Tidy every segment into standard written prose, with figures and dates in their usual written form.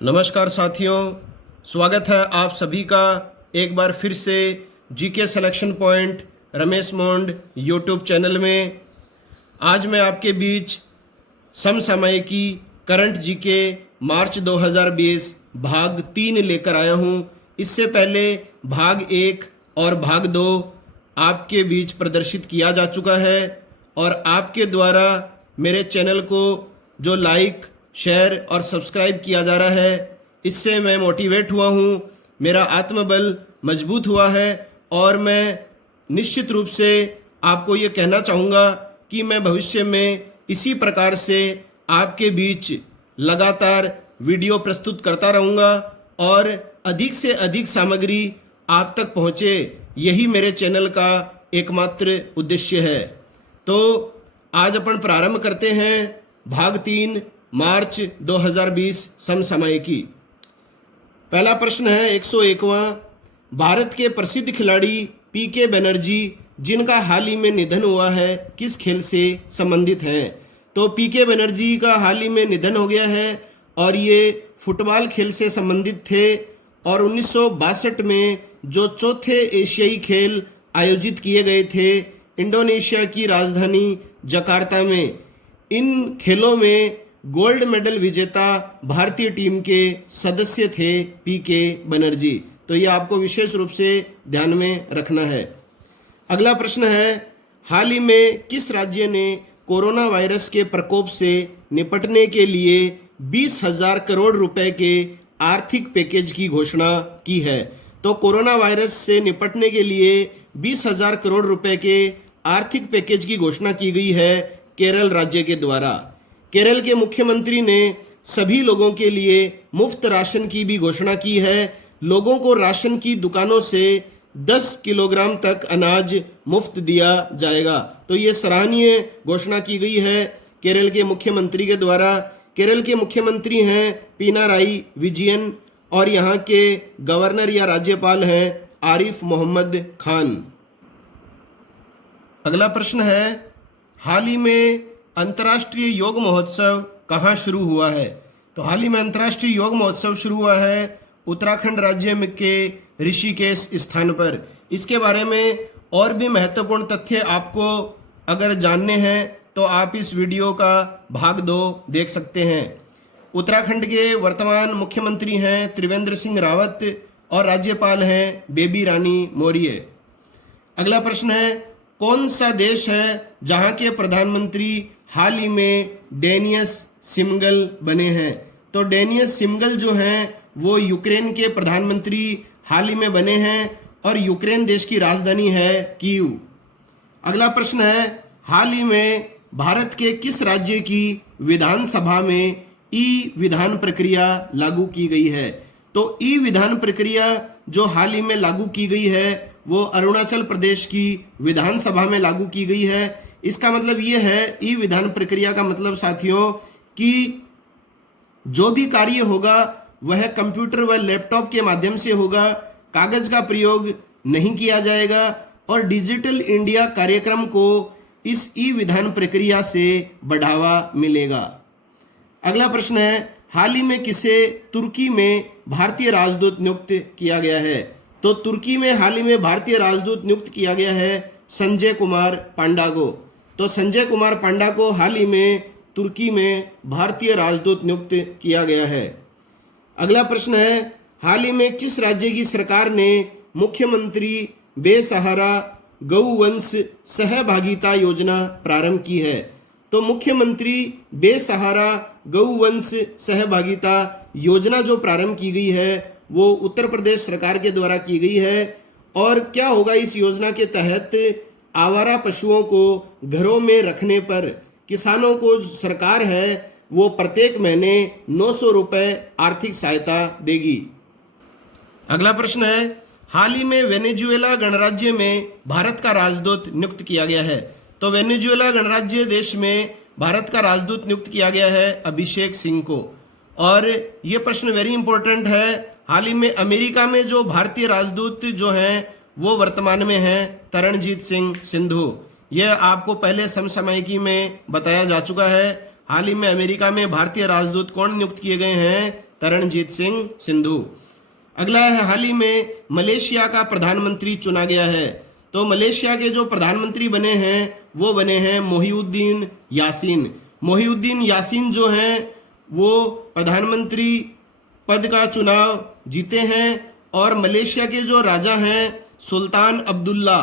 नमस्कार साथियों, स्वागत है आप सभी का एक बार फिर से जीके सिलेक्शन पॉइंट रमेश मोंड यूट्यूब चैनल में। आज मैं आपके बीच समसामयिकी करंट जीके मार्च 2020 भाग 3 लेकर आया हूं। इससे पहले भाग 1 और भाग 2 आपके बीच प्रदर्शित किया जा चुका है और आपके द्वारा मेरे चैनल को जो लाइक, शेयर और सब्सक्राइब किया जा रहा है, इससे मैं मोटिवेट हुआ हूँ, मेरा आत्मबल मजबूत हुआ है और मैं निश्चित रूप से आपको ये कहना चाहूँगा कि मैं भविष्य में इसी प्रकार से आपके बीच लगातार वीडियो प्रस्तुत करता रहूँगा और अधिक से अधिक सामग्री आप तक पहुँचे, यही मेरे चैनल का एकमात्र उद्देश्य है। तो आज अपन प्रारंभ करते हैं भाग 3 मार्च 2020 समसामयिकी। पहला प्रश्न है 101वां। भारत के प्रसिद्ध खिलाड़ी पीके बनर्जी, जिनका हाल ही में निधन हुआ है, किस खेल से संबंधित हैं? तो पीके बनर्जी का हाल ही में निधन हो गया है और ये फुटबॉल खेल से संबंधित थे और 1962 में जो चौथे एशियाई खेल आयोजित किए गए थे इंडोनेशिया की राजधानी जकार्ता में, इन खेलों में गोल्ड मेडल विजेता भारतीय टीम के सदस्य थे पीके बनर्जी। तो ये आपको विशेष रूप से ध्यान में रखना है। अगला प्रश्न है, हाल ही में किस राज्य ने कोरोना वायरस के प्रकोप से निपटने के लिए 20,000 करोड़ रुपए के आर्थिक पैकेज की घोषणा की है? तो कोरोना वायरस से निपटने के लिए 20,000 करोड़ रुपए के आर्थिक पैकेज की घोषणा की गई है केरल राज्य के द्वारा। केरल के मुख्यमंत्री ने सभी लोगों के लिए मुफ्त राशन की भी घोषणा की है। लोगों को राशन की दुकानों से 10 किलोग्राम तक अनाज मुफ्त दिया जाएगा। तो ये सराहनीय घोषणा की गई है केरल के मुख्यमंत्री के द्वारा। केरल के मुख्यमंत्री हैं पिनाराई विजयन और यहाँ के गवर्नर या राज्यपाल हैं आरिफ मोहम्मद खान। अगला प्रश्न है, हाल ही में अंतर्राष्ट्रीय योग महोत्सव कहाँ शुरू हुआ है? तो हाल ही में अंतर्राष्ट्रीय योग महोत्सव शुरू हुआ है उत्तराखंड राज्य में के ऋषिकेश स्थान पर। इसके बारे में और भी महत्वपूर्ण तथ्य आपको अगर जानने हैं तो आप इस वीडियो का भाग 2 देख सकते हैं। उत्तराखंड के वर्तमान मुख्यमंत्री हैं त्रिवेंद्र सिंह रावत और राज्यपाल हैं बेबी रानी मौर्य। अगला प्रश्न है, कौन सा देश है जहां के प्रधानमंत्री हाल ही में डेनियस सिमगल बने हैं? तो डेनियस सिमगल जो हैं वो यूक्रेन के प्रधानमंत्री हाल ही में बने हैं और यूक्रेन देश की राजधानी है कीव। अगला प्रश्न है, हाल ही में भारत के किस राज्य की विधानसभा में ई विधान प्रक्रिया लागू की गई है? तो ई विधान प्रक्रिया जो हाल ही में लागू की गई है वो अरुणाचल प्रदेश की विधानसभा में लागू की गई है। इसका मतलब ये है, ई विधान प्रक्रिया का मतलब साथियों कि जो भी कार्य होगा वह कंप्यूटर व लैपटॉप के माध्यम से होगा, कागज का प्रयोग नहीं किया जाएगा और डिजिटल इंडिया कार्यक्रम को इस ई विधान प्रक्रिया से बढ़ावा मिलेगा। अगला प्रश्न है, हाल ही में किसे तुर्की में भारतीय राजदूत नियुक्त किया गया है? तो तुर्की में हाल ही में भारतीय राजदूत नियुक्त किया गया है संजय कुमार पांडा को। तो संजय कुमार पांडा को हाल ही में तुर्की में भारतीय राजदूत नियुक्त किया गया है। अगला प्रश्न है, हाल ही में किस राज्य की सरकार ने मुख्यमंत्री बेसहारा गौवंश सहभागिता योजना प्रारंभ की है? तो मुख्यमंत्री बेसहारा गौवंश सहभागिता योजना जो प्रारंभ की गई है वो उत्तर प्रदेश सरकार के द्वारा की गई है। और क्या होगा इस योजना के तहत, आवारा पशुओं को घरों में रखने पर किसानों को सरकार है वो प्रत्येक महीने 900 रुपए आर्थिक सहायता देगी। अगला प्रश्न है, हाल ही में वेनेजुएला गणराज्य में भारत का राजदूत नियुक्त किया गया है। तो वेनेजुएला गणराज्य देश में भारत का राजदूत नियुक्त किया गया है अभिषेक सिंह को। और ये प्रश्न वेरी इंपॉर्टेंट है, हाल ही में अमेरिका में जो भारतीय राजदूत जो हैं वो वर्तमान में हैं तरणजीत सिंह सिंधु। यह आपको पहले समसामयिकी में बताया जा चुका है। हाल ही में अमेरिका में भारतीय राजदूत कौन नियुक्त किए गए हैं? तरणजीत सिंह सिंधु। अगला है, हाल ही में मलेशिया का प्रधानमंत्री चुना गया है। तो मलेशिया के जो प्रधानमंत्री बने हैं वो बने हैं मोहिउद्दीन यासीन। मोहिउद्दीन यासीन जो हैं वो प्रधानमंत्री पद का चुनाव जीते हैं और मलेशिया के जो राजा हैं सुल्तान अब्दुल्ला,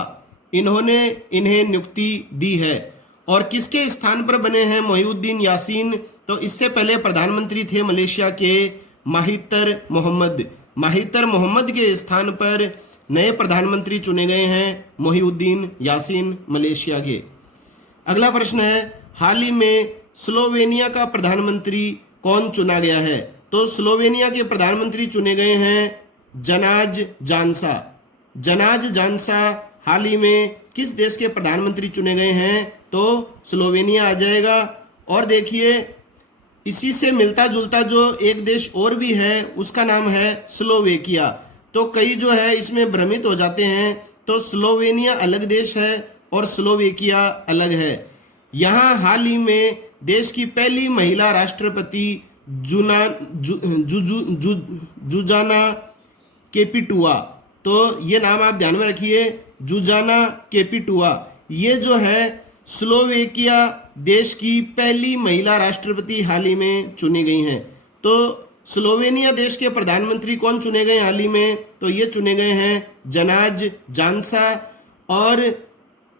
इन्होंने इन्हें नियुक्ति दी है। और किसके स्थान पर बने हैं मोहिउद्दीन यासीन? तो इससे पहले प्रधानमंत्री थे मलेशिया के माहितर मोहम्मद। माहितर मोहम्मद के स्थान पर नए प्रधानमंत्री चुने गए हैं मोहिउद्दीन यासीन मलेशिया के। अगला प्रश्न है, हाल ही में स्लोवेनिया का प्रधानमंत्री कौन चुना गया है? तो स्लोवेनिया के प्रधानमंत्री चुने गए हैं जनाज जानसा। जनाज जानसा हाल ही में किस देश के प्रधानमंत्री चुने गए हैं? तो स्लोवेनिया आ जाएगा। और देखिए, इसी से मिलता जुलता जो एक देश और भी है उसका नाम है स्लोवेकिया। तो कई जो है इसमें भ्रमित हो जाते हैं। तो स्लोवेनिया अलग देश है और स्लोवेकिया अलग है। यहाँ हाल ही में देश की पहली महिला राष्ट्रपति जुजाना केपिटुआ, तो ये नाम आप ध्यान में रखिए, जुजाना केपिटुआ, ये जो है स्लोवेकिया देश की पहली महिला राष्ट्रपति हाल ही में चुनी गई हैं। तो स्लोवेनिया देश के प्रधानमंत्री कौन चुने गए हाल ही में? तो ये चुने गए हैं जनाज जानसा। और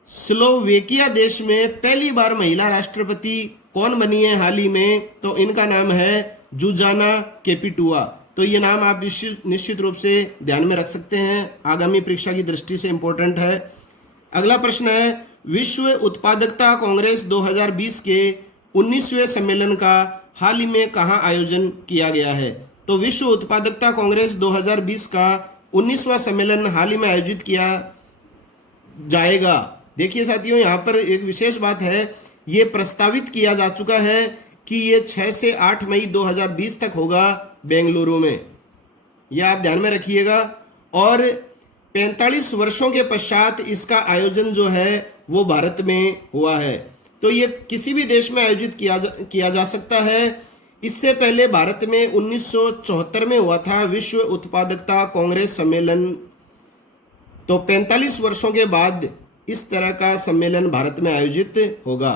स्लोवेकिया देश में पहली बार महिला राष्ट्रपति कौन बनी है हाल ही में? तो इनका नाम है जुजाना केपिटुआ। तो ये नाम आप निश्चित रूप से ध्यान में रख सकते हैं, आगामी परीक्षा की दृष्टि से इंपॉर्टेंट है। अगला प्रश्न है, विश्व उत्पादकता कांग्रेस 2020 के 19वें सम्मेलन का हाल ही में कहाँ आयोजन किया गया है? तो विश्व उत्पादकता कांग्रेस 2020 का 19वां सम्मेलन हाल ही में आयोजित किया जाएगा। देखिए साथियों, यहाँ पर एक विशेष बात है, ये प्रस्तावित किया जा चुका है कि ये 6 से 8 मई 2020 तक होगा बेंगलुरु में, यह आप ध्यान में रखिएगा। और 45 वर्षों के पश्चात इसका आयोजन जो है वो भारत में हुआ है। तो ये किसी भी देश में आयोजित किया जा सकता है। इससे पहले भारत में 1974 में हुआ था विश्व उत्पादकता कांग्रेस सम्मेलन। तो 45 वर्षों के बाद इस तरह का सम्मेलन भारत में आयोजित होगा।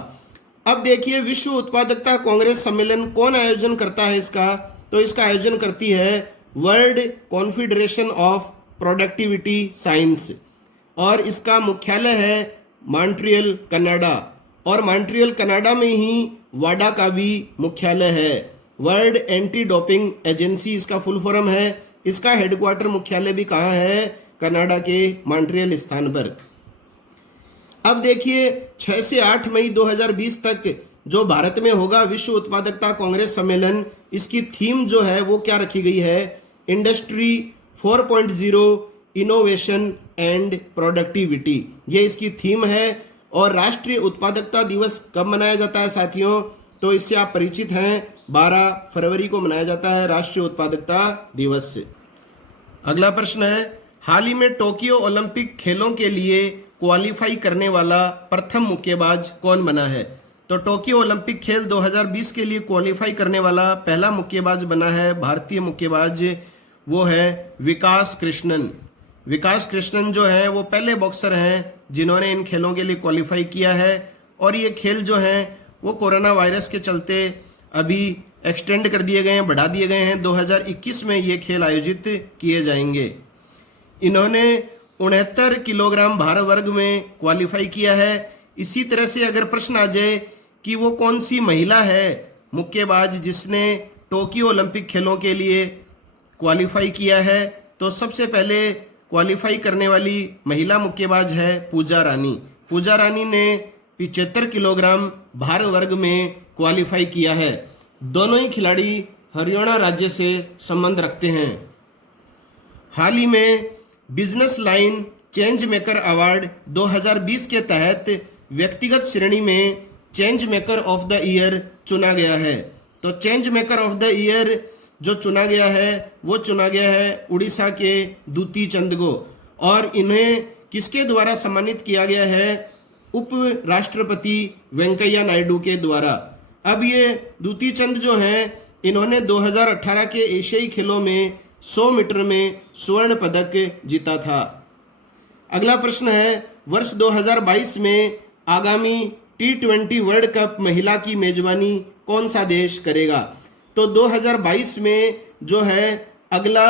अब देखिए, विश्व उत्पादकता कांग्रेस सम्मेलन कौन आयोजन करता है इसका? तो इसका आयोजन करती है world confederation of productivity science और इसका मुख्यालय है मॉन्ट्रियल कनाडा। और मॉन्ट्रियल कनाडा में ही वाडा का भी मुख्यालय है। वर्ल्ड एंटी डोपिंग एजेंसी इसका फुल फॉर्म है। इसका हेडक्वार्टर मुख्यालय भी कहाँ है? कनाडा के मॉन्ट्रियल स्थान पर। अब देखिए, 6 से 8 मई 2020 तक जो भारत में होगा विश्व उत्पादकता कांग्रेस सम्मेलन, इसकी थीम जो है वो क्या रखी गई है? इंडस्ट्री 4.0 इनोवेशन एंड प्रोडक्टिविटी, ये इसकी थीम है। और राष्ट्रीय उत्पादकता दिवस कब मनाया जाता है साथियों? तो इससे आप परिचित हैं, 12 फरवरी को मनाया जाता है राष्ट्रीय उत्पादकता दिवस से। अगला प्रश्न है, हाल ही में टोक्यो ओलंपिक खेलों के लिए क्वालिफाई करने वाला प्रथम मुक्केबाज कौन बना है? तो टोक्यो ओलंपिक खेल 2020 के लिए क्वालिफाई करने वाला पहला मुक्केबाज बना है भारतीय मुक्केबाज, वो है विकास कृष्णन। विकास कृष्णन जो है वो पहले बॉक्सर हैं जिन्होंने इन खेलों के लिए क्वालिफाई किया है। और ये खेल जो हैं वो कोरोना वायरस के चलते अभी एक्सटेंड कर दिए गए हैं, बढ़ा दिए गए हैं। 2021 में ये खेल आयोजित किए जाएंगे। इन्होंने 69 किलोग्राम भार वर्ग में क्वालिफाई किया है। इसी तरह से अगर प्रश्न आ जाए कि वो कौन सी महिला है मुक्केबाज जिसने टोक्यो ओलंपिक खेलों के लिए क्वालिफाई किया है, तो सबसे पहले क्वालिफाई करने वाली महिला मुक्केबाज है पूजा रानी। पूजा रानी ने 75 किलोग्राम भार वर्ग में क्वालिफाई किया है। दोनों ही खिलाड़ी हरियाणा राज्य से संबंध रखते हैं। हाल ही में business line change maker award 2020 के तहत व्यक्तिगत श्रेणी में change maker of the year चुना गया है। तो change maker of the year जो चुना गया है वो चुना गया है उड़ीसा के दूती चंद को। और इन्हें किसके द्वारा सम्मानित किया गया है? उप राष्ट्रपति वेंकैया नायडू के द्वारा। अब ये दूती चंद जो हैं इन्होंने 2018 के एशियाई खेलों में 100 मीटर में स्वर्ण पदक जीता था। अगला प्रश्न है, वर्ष 2022 में आगामी T20 वर्ल्ड कप महिला की मेजबानी कौन सा देश करेगा? तो 2022 में जो है अगला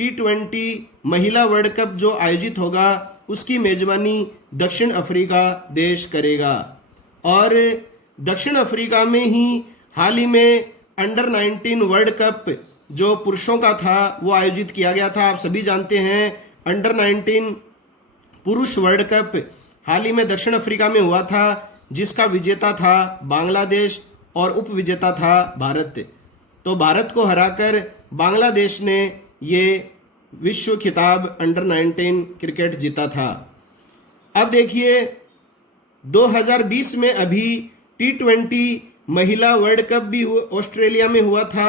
T20 महिला वर्ल्ड कप जो आयोजित होगा उसकी मेजबानी दक्षिण अफ्रीका देश करेगा। और दक्षिण अफ्रीका में ही हाल ही में अंडर 19 वर्ल्ड कप जो पुरुषों का था वो आयोजित किया गया था। आप सभी जानते हैं अंडर 19 पुरुष वर्ल्ड कप हाल ही में दक्षिण अफ्रीका में हुआ था, जिसका विजेता था बांग्लादेश और उप विजेता था भारत। तो भारत को हराकर बांग्लादेश ने ये विश्व खिताब अंडर 19 क्रिकेट जीता था। अब देखिए 2020 में अभी T20 महिला वर्ल्ड कप भी ऑस्ट्रेलिया में हुआ था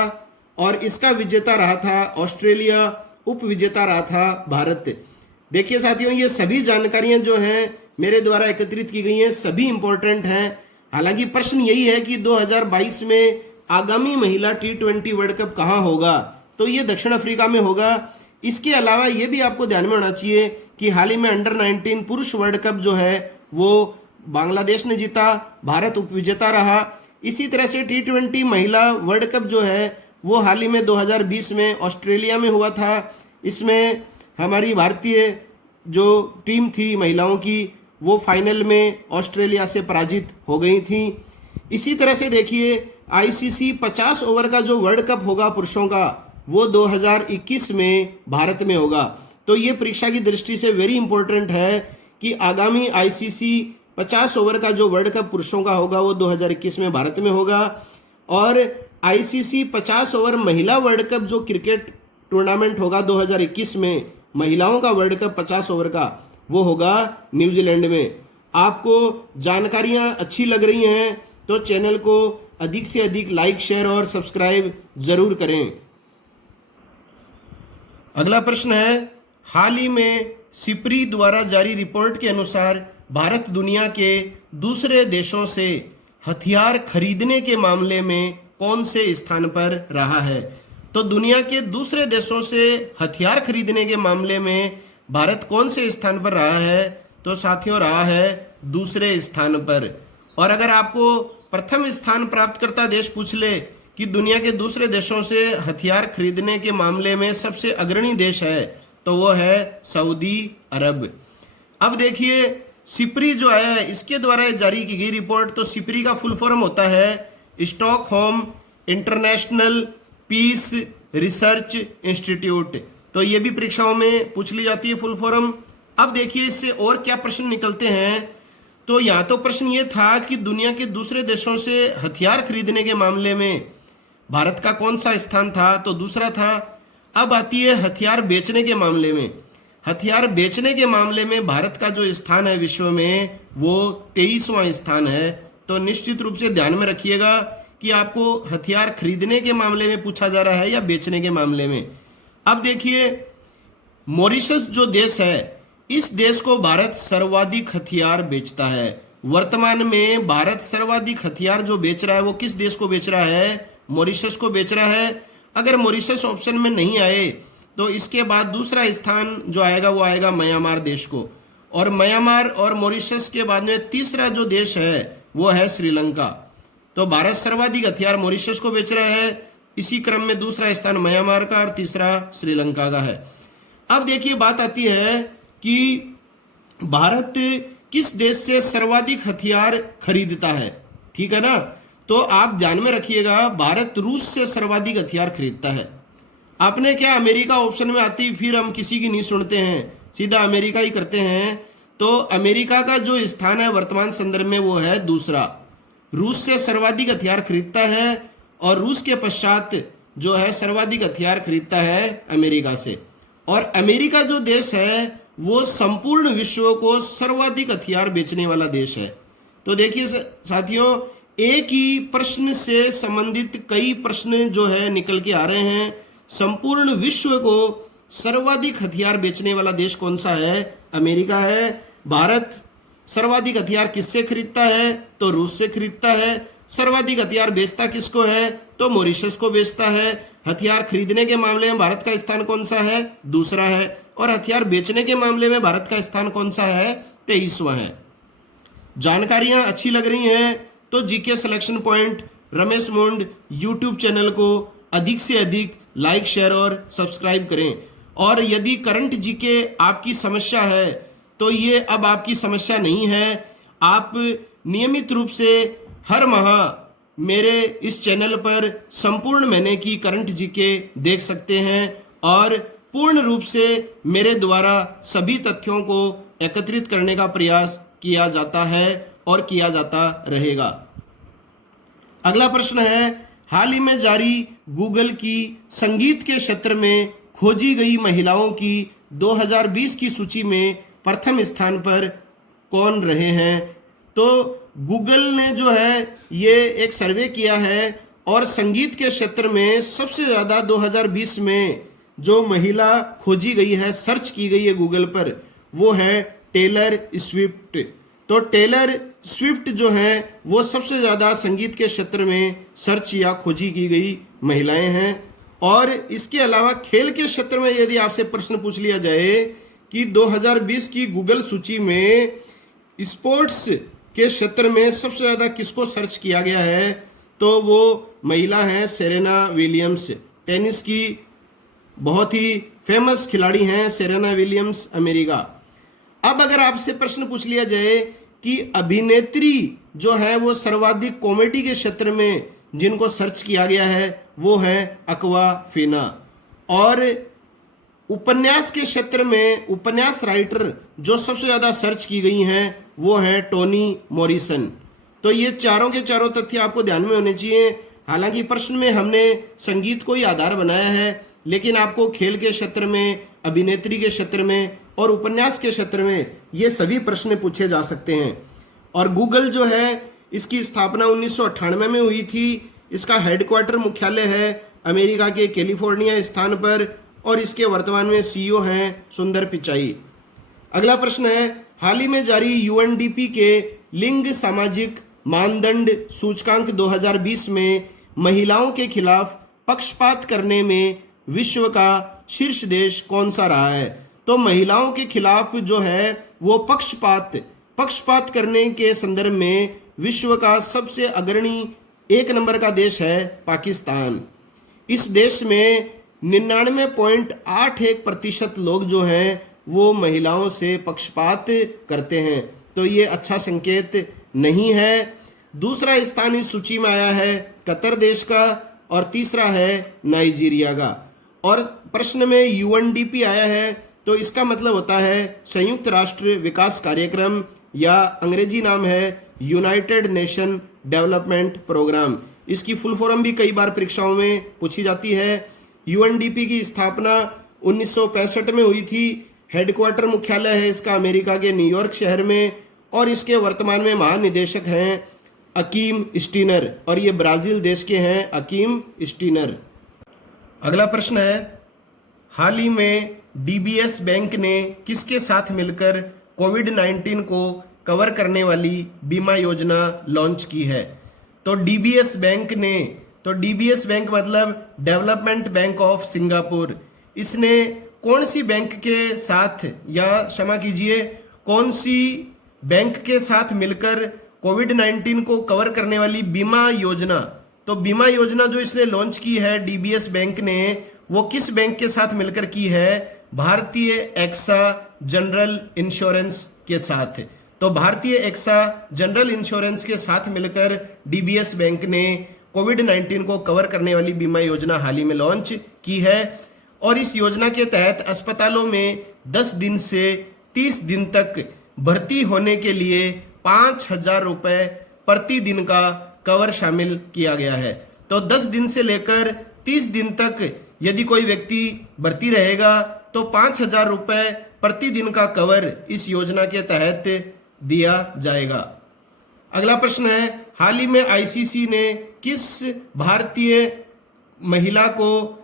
और इसका विजेता रहा था ऑस्ट्रेलिया, उप विजेता रहा था भारत। देखिए साथियों, ये सभी जानकारियां जो हैं मेरे द्वारा एकत्रित की गई हैं, सभी इंपॉर्टेंट हैं। हालांकि प्रश्न यही है कि 2022 में आगामी महिला T20 वर्ल्ड कप कहाँ होगा, तो ये दक्षिण अफ्रीका में होगा। इसके अलावा ये भी आपको ध्यान में होना चाहिए कि हाल ही में अंडर 19 पुरुष वर्ल्ड कप जो है वो बांग्लादेश ने जीता, भारत उपविजेता रहा। इसी तरह से T20 महिला वर्ल्ड कप जो है वो हाल ही में 2020 में ऑस्ट्रेलिया में हुआ था। इसमें हमारी भारतीय जो टीम थी महिलाओं की वो फाइनल में ऑस्ट्रेलिया से पराजित हो गई थी। इसी तरह से देखिए ICC 50 ओवर का जो वर्ल्ड कप होगा पुरुषों का वो 2021 में भारत में होगा। तो ये परीक्षा की दृष्टि से वेरी इंपॉर्टेंट है कि आगामी ICC 50 ओवर का जो वर्ल्ड कप पुरुषों का होगा वो 2021 में भारत में होगा। और ICC 50 ओवर महिला वर्ल्ड कप जो क्रिकेट टूर्नामेंट होगा 2021 में, महिलाओं का वर्ल्ड कप 50 ओवर का, वो होगा न्यूजीलैंड में। आपको जानकारियां अच्छी लग रही हैं तो चैनल को अधिक से अधिक लाइक, शेयर और सब्सक्राइब जरूर करें। अगला प्रश्न है, हाल ही में सिप्री द्वारा जारी रिपोर्ट के अनुसार भारत दुनिया के दूसरे देशों से हथियार खरीदने के मामले में कौन से स्थान पर रहा है? तो दुनिया के दूसरे देशों से हथियार खरीदने के मामले में भारत कौन से स्थान पर रहा है? तो साथियों रहा है दूसरे स्थान पर। और अगर आपको प्रथम स्थान प्राप्तकर्ता देश पूछ ले कि दुनिया के दूसरे देशों से हथियार खरीदने के मामले में सबसे अग्रणी देश है, तो वो है सऊदी अरब। अब देखिए सिप्री जो है इसके द्वारा जारी की गई रिपोर्ट, तो सिप्री का फुल फॉर्म होता है Stockholm International Peace Research Institute. तो ये भी परीक्षाओं में पूछ ली जाती है फुल फॉर्म। अब देखिए इससे और क्या प्रश्न निकलते हैं। तो यहाँ तो प्रश्न ये था कि दुनिया के दूसरे देशों से हथियार खरीदने के मामले में भारत का कौन सा स्थान था, तो दूसरा था। अब आती है हथियार बेचने के मामले में। हथियार बेचने के मामले में भारत का जो स्थान है विश्व में वो 23वां स्थान है। तो निश्चित रूप से ध्यान में रखिएगा कि आपको हथियार खरीदने के मामले में पूछा जा रहा है या बेचने के मामले में। अब देखिए मॉरिशस जो देश है, इस देश को भारत सर्वाधिक हथियार बेचता है। वर्तमान में भारत सर्वाधिक हथियार जो बेच रहा है वो किस देश को बेच रहा है? मॉरिशस को बेच रहा है। अगर मॉरिशस ऑप्शन में नहीं आए तो इसके बाद दूसरा स्थान जो आएगा वो आएगा म्यांमार देश को, और म्यांमार और मॉरिशस के बाद में तीसरा जो देश है वो है श्रीलंका। तो भारत सर्वाधिक हथियार मॉरिशस को बेच रहा है, इसी क्रम में दूसरा स्थान म्यांमार का और तीसरा श्रीलंका का है। अब देखिए बात आती है कि भारत किस देश से सर्वाधिक हथियार खरीदता है, ठीक है ना? तो आप ध्यान में रखिएगा भारत रूस से सर्वाधिक हथियार खरीदता है। आपने क्या अमेरिका ऑप्शन में आती, फिर हम किसी की नहीं सुनते हैं, सीधा अमेरिका ही करते हैं। तो अमेरिका का जो स्थान है वर्तमान संदर्भ में वो है दूसरा। रूस से सर्वाधिक हथियार खरीदता है और रूस के पश्चात जो है सर्वाधिक हथियार खरीदता है अमेरिका से। और अमेरिका जो देश है वो संपूर्ण विश्व को सर्वाधिक हथियार बेचने वाला देश है। तो देखिए साथियों, एक ही प्रश्न से संबंधित कई प्रश्न जो है निकल के आ रहे हैं। संपूर्ण विश्व को सर्वाधिक हथियार बेचने वाला देश कौन सा है? अमेरिका है। भारत सर्वाधिक हथियार किससे खरीदता है? तो रूस से खरीदता है। सर्वाधिक हथियार बेचता किसको है? तो मॉरिशस को बेचता है। हथियार खरीदने के मामले में भारत का स्थान कौन सा है? दूसरा है। और हथियार बेचने के मामले में भारत का स्थान कौन सा है? 23वां है। जानकारियां अच्छी लग रही हैं तो जीके सिलेक्शन पॉइंट रमेश मोंड यूट्यूब चैनल को अधिक से अधिक लाइक, शेयर और सब्सक्राइब करें। और यदि करंट जीके आपकी समस्या है तो ये अब आपकी समस्या नहीं है। आप नियमित रूप से हर माह मेरे इस चैनल पर संपूर्ण महीने की करंट जीके देख सकते हैं और पूर्ण रूप से मेरे द्वारा सभी तथ्यों को एकत्रित करने का प्रयास किया जाता है और किया जाता रहेगा। अगला प्रश्न है, हाल ही में जारी गूगल की संगीत के क्षेत्र में खोजी गई महिलाओं की 2020 की सूची में प्रथम स्थान पर कौन रहे हैं? तो गूगल ने जो है ये एक सर्वे किया है और संगीत के क्षेत्र में सबसे ज़्यादा 2020 में जो महिला खोजी गई है, सर्च की गई है गूगल पर, वो है टेलर स्विफ्ट। तो टेलर स्विफ्ट जो है वो सबसे ज़्यादा संगीत के क्षेत्र में सर्च या खोजी की गई महिलाएं हैं। और इसके अलावा खेल के क्षेत्र में यदि आपसे प्रश्न पूछ लिया जाए कि 2020 की गूगल सूची में स्पोर्ट्स के क्षेत्र में सबसे ज़्यादा किसको सर्च किया गया है, तो वो महिला हैं सेरेना विलियम्स। टेनिस की बहुत ही फेमस खिलाड़ी हैं सेरेना विलियम्स, अमेरिका। अब अगर आपसे प्रश्न पूछ लिया जाए कि अभिनेत्री जो है वो सर्वाधिक कॉमेडी के क्षेत्र में जिनको सर्च किया गया है वो है अक्वाफिना। और उपन्यास के क्षेत्र में उपन्यास राइटर जो सबसे ज़्यादा सर्च की गई हैं वो हैं टोनी मॉरिसन। तो ये चारों के चारों तथ्य आपको ध्यान में होने चाहिए। हालांकि प्रश्न में हमने संगीत को ही आधार बनाया है, लेकिन आपको खेल के क्षेत्र में, अभिनेत्री के क्षेत्र में और उपन्यास के क्षेत्र में ये सभी प्रश्न पूछे जा सकते हैं। और गूगल जो है इसकी स्थापना 1998 में हुई थी। इसका हेडक्वार्टर मुख्यालय है अमेरिका के कैलिफोर्निया स्थान पर और इसके वर्तमान में सीईओ हैं सुंदर पिचाई। अगला प्रश्न है, हाल ही में जारी यूएनडीपी के लिंग सामाजिक मानदंड सूचकांक 2020 में महिलाओं के खिलाफ पक्षपात करने में विश्व का शीर्ष देश कौन सा रहा है? तो महिलाओं के खिलाफ जो है वो पक्षपात करने के संदर्भ में विश्व का सबसे अग्रणी 1 नंबर का देश है पाकिस्तान। इस देश में 99.81% लोग जो हैं वो महिलाओं से पक्षपात करते हैं। तो ये अच्छा संकेत नहीं है। दूसरा स्थान इस सूची में आया है कतर देश का और तीसरा है नाइजीरिया का। और प्रश्न में यूएनडीपी आया है तो इसका मतलब होता है संयुक्त राष्ट्र विकास कार्यक्रम, या अंग्रेजी नाम है यूनाइटेड नेशन डेवलपमेंट प्रोग्राम। इसकी फुल फॉर्म भी कई बार परीक्षाओं में पूछी जाती है। यूएनडीपी की स्थापना 1965 में हुई थी। हेडक्वार्टर मुख्यालय है इसका अमेरिका के न्यूयॉर्क शहर में और इसके वर्तमान में महानिदेशक हैं अकीम स्टीनर और ये ब्राज़ील देश के हैं अकीम स्टीनर। अगला प्रश्न है, हाल ही में डीबीएस बैंक ने किसके साथ मिलकर कोविड-19 को कवर करने वाली बीमा योजना लॉन्च की है? तो डीबीएस बैंक मतलब डेवलपमेंट बैंक ऑफ सिंगापुर। इसने कौन सी बैंक के साथ, या क्षमा कीजिए, कौन सी बैंक के साथ मिलकर कोविड-19 को कवर करने वाली बीमा योजना, तो बीमा योजना जो इसने लॉन्च की है डीबीएस बैंक ने, वो किस बैंक के साथ मिलकर की है? भारतीय एक्सा जनरल इंश्योरेंस के साथ। तो भारतीय एक्सा जनरल इंश्योरेंस के साथ मिलकर डीबीएस बैंक ने कोविड-19 को कवर करने वाली बीमा योजना हाल ही में लॉन्च की है। और इस योजना के तहत अस्पतालों में 10 दिन से 30 दिन तक भर्ती होने के लिए 5,000 रुपये प्रति दिन का कवर शामिल किया गया है। तो 10 दिन से लेकर 30 दिन तक यदि कोई व्यक्ति भर्ती रहेगा तो 5,000 रुपये प्रति दिन का कवर इस योजना के तहत दिया जाएगा। अगला प्रश्न है, हाल ही में आईसीसी ने किस भारतीय महिला को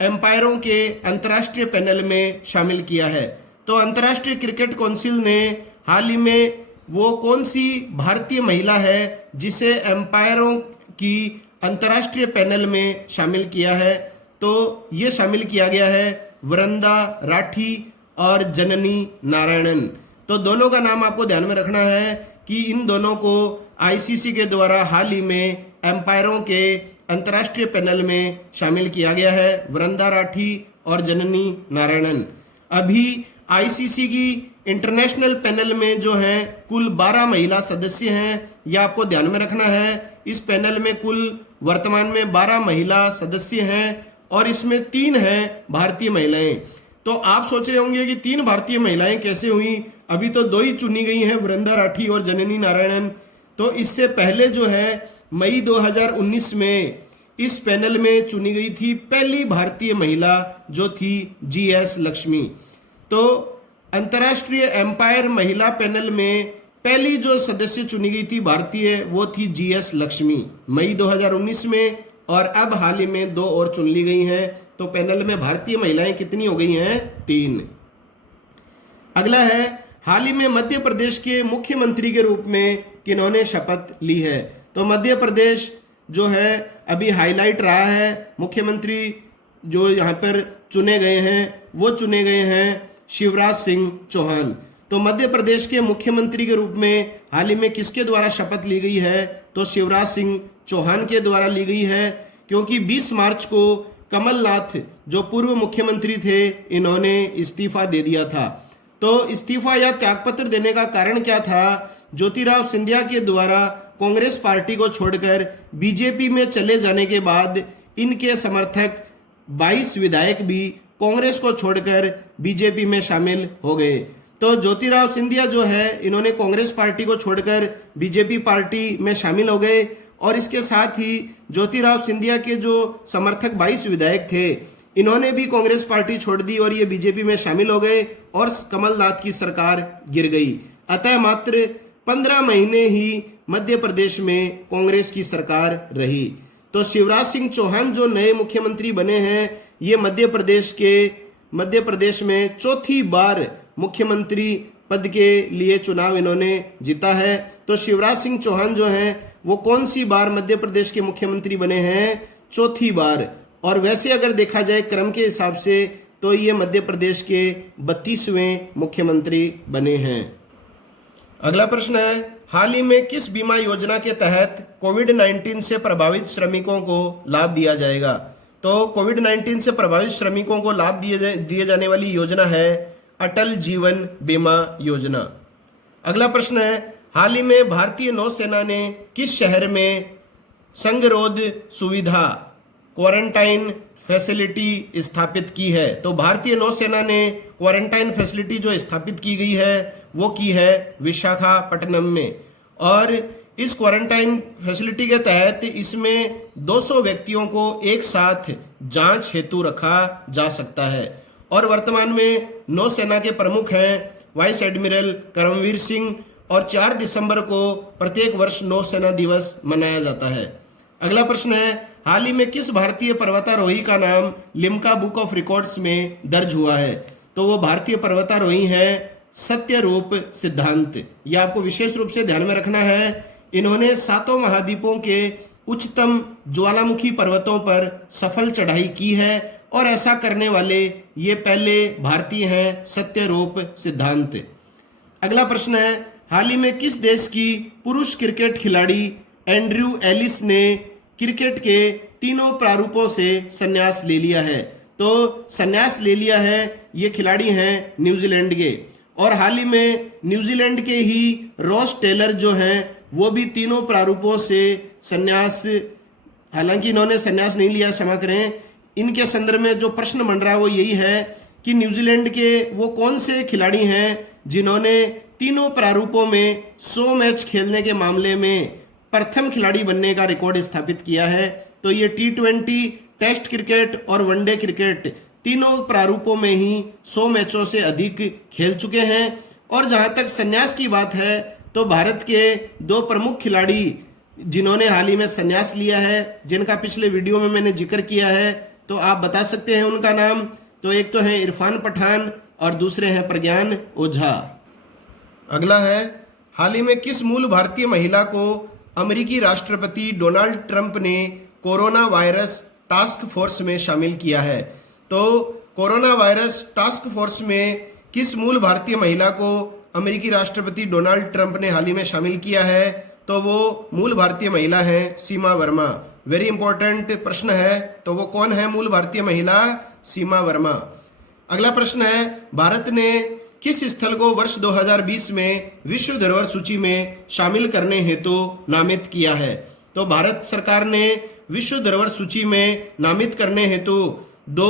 एम्पायरों के अंतर्राष्ट्रीय पैनल में शामिल किया है? तो अंतर्राष्ट्रीय क्रिकेट काउंसिल ने हाल ही में वो कौन सी भारतीय महिला है जिसे एम्पायरों की अंतर्राष्ट्रीय पैनल में शामिल किया है? तो ये शामिल किया गया है वृंदा राठी और जननी नारायणन। तो दोनों का नाम आपको ध्यान में रखना है कि इन दोनों को आईसीसी के द्वारा हाल ही में एम्पायरों के अंतर्राष्ट्रीय पैनल में शामिल किया गया है, वृंदा राठी और जननी नारायणन। अभी आईसीसी की इंटरनेशनल पैनल में जो है कुल 12 महिला सदस्य हैं, यह आपको ध्यान में रखना है। इस पैनल में कुल वर्तमान में 12 महिला सदस्य हैं और इसमें 3 हैं भारतीय महिलाएं। तो आप सोच रहे होंगे कि 3 भारतीय महिलाएं कैसे हुई? अभी तो 2 ही चुनी गई हैं, वृंदा राठी और जननी नारायणन। तो इससे पहले जो है मई 2019 में इस पैनल में चुनी गई थी पहली भारतीय महिला जो थी जीएस लक्ष्मी। तो अंतर्राष्ट्रीय एम्पायर महिला पैनल में पहली जो सदस्य चुनी गई थी भारतीय, वो थी जीएस लक्ष्मी मई 2019 में, और अब हाल ही में 2 और चुन ली गई हैं। तो पैनल में भारतीय महिलाएं कितनी हो गई हैं? 3। अगला है, हाल ही में मध्य प्रदेश के मुख्यमंत्री के रूप में किन्होंने शपथ ली है? तो मध्य प्रदेश जो है अभी हाईलाइट रहा है। मुख्यमंत्री जो यहाँ पर चुने गए हैं वो चुने गए हैं शिवराज सिंह चौहान। तो मध्य प्रदेश के मुख्यमंत्री के रूप में हाल ही में किसके द्वारा शपथ ली गई है? तो शिवराज सिंह चौहान के द्वारा ली गई है, क्योंकि 20 मार्च को कमलनाथ जो पूर्व मुख्यमंत्री थे, इन्होंने इस्तीफा दे दिया था। तो इस्तीफा या त्यागपत्र देने का कारण क्या था? ज्योतिराव सिंधिया के द्वारा कांग्रेस पार्टी को छोड़कर बीजेपी में चले जाने के बाद इनके समर्थक 22 विधायक भी कांग्रेस को छोड़कर बीजेपी में शामिल हो गए। तो ज्योतिराव सिंधिया जो है इन्होंने कांग्रेस पार्टी को छोड़कर बीजेपी पार्टी में शामिल हो गए, और इसके साथ ही ज्योतिराव सिंधिया के जो समर्थक 22 विधायक थे, इन्होंने भी कांग्रेस पार्टी छोड़ दी और ये बीजेपी में शामिल हो गए और कमलनाथ की सरकार गिर गई। अतः मात्र 15 महीने ही मध्य प्रदेश में कांग्रेस की सरकार रही। तो शिवराज सिंह चौहान जो नए मुख्यमंत्री बने हैं, ये मध्य प्रदेश में चौथी बार मुख्यमंत्री पद के लिए चुनाव इन्होंने जीता है। तो शिवराज सिंह चौहान जो हैं वो कौन सी बार मध्य प्रदेश के मुख्यमंत्री बने हैं? चौथी बार। और वैसे अगर देखा जाए क्रम के हिसाब से तो ये मध्य प्रदेश के 32वें मुख्यमंत्री बने हैं। अगला प्रश्न है, हाल ही में किस बीमा योजना के तहत कोविड-19 से प्रभावित श्रमिकों को लाभ दिया जाएगा? तो कोविड-19 से प्रभावित श्रमिकों को लाभ दिए जाने वाली योजना है अटल जीवन बीमा योजना। अगला प्रश्न है, हाल ही में भारतीय नौसेना ने किस शहर में संगरोध सुविधा क्वारंटाइन फैसिलिटी स्थापित की है? तो भारतीय नौसेना ने क्वारंटाइन फैसिलिटी जो स्थापित की गई है वो की है विशाखापट्टनम में, और इस क्वारंटाइन फैसिलिटी के तहत इसमें 200 व्यक्तियों को एक साथ जांच हेतु रखा जा सकता है। और वर्तमान में नौसेना के प्रमुख हैं वाइस एडमिरल करमवीर सिंह, और 4 दिसंबर को प्रत्येक वर्ष नौसेना दिवस मनाया जाता है। अगला प्रश्न है, हाल ही में किस भारतीय पर्वतारोही का नाम लिम्का बुक ऑफ रिकॉर्ड्स में दर्ज हुआ है? तो वो भारतीय पर्वतारोही है सत्यरूप सिद्धांत। यह आपको विशेष रूप से ध्यान में रखना है। इन्होंने 7 महाद्वीपों के उच्चतम ज्वालामुखी पर्वतों पर सफल चढ़ाई की है, और ऐसा करने वाले ये पहले भारतीय हैं सत्यरूप सिद्धांत। अगला प्रश्न है, हाल ही में किस देश की पुरुष क्रिकेट खिलाड़ी एंड्रयू एलिस ने क्रिकेट के 3 प्रारूपों से संन्यास ले लिया है? तो संन्यास ले लिया है ये खिलाड़ी हैं न्यूजीलैंड के, और हाल ही में न्यूजीलैंड के ही रॉस टेलर जो हैं वो भी 3 प्रारूपों से संन्यास, हालांकि इन्होंने संन्यास नहीं लिया, क्षमा करें। इनके संदर्भ में जो प्रश्न बन रहा है वो यही है कि न्यूजीलैंड के वो कौन से खिलाड़ी हैं जिन्होंने 3 प्रारूपों में 100 मैच खेलने के मामले में प्रथम खिलाड़ी बनने का रिकॉर्ड स्थापित किया है? तो ये T20, टेस्ट क्रिकेट और वनडे क्रिकेट 3 प्रारूपों में ही 100 मैचों से अधिक खेल चुके हैं। और जहां तक संन्यास की बात है तो भारत के 2 प्रमुख खिलाड़ी जिन्होंने हाल ही में संन्यास लिया है, जिनका पिछले वीडियो में मैंने जिक्र किया है, तो आप बता सकते हैं उनका नाम। तो एक तो है इरफान पठान और दूसरे हैं प्रज्ञान ओझा। अगला है, हाल ही में किस मूल भारतीय महिला को अमेरिकी राष्ट्रपति डोनाल्ड ट्रंप ने कोरोना वायरस टास्क फोर्स में शामिल किया है? तो कोरोना वायरस टास्क फोर्स में किस मूल भारतीय महिला को अमेरिकी राष्ट्रपति डोनाल्ड ट्रंप ने हाल ही में शामिल किया है? तो वो मूल भारतीय महिला हैं सीमा वर्मा। वेरी इंपॉर्टेंट प्रश्न है। तो वो कौन है मूल भारतीय महिला? सीमा वर्मा। अगला प्रश्न है, भारत ने किस स्थल को वर्ष 2020 में विश्व धरोहर सूची में शामिल करने हेतु नामित किया है? तो भारत सरकार ने विश्व धरोहर सूची में नामित करने हेतु 2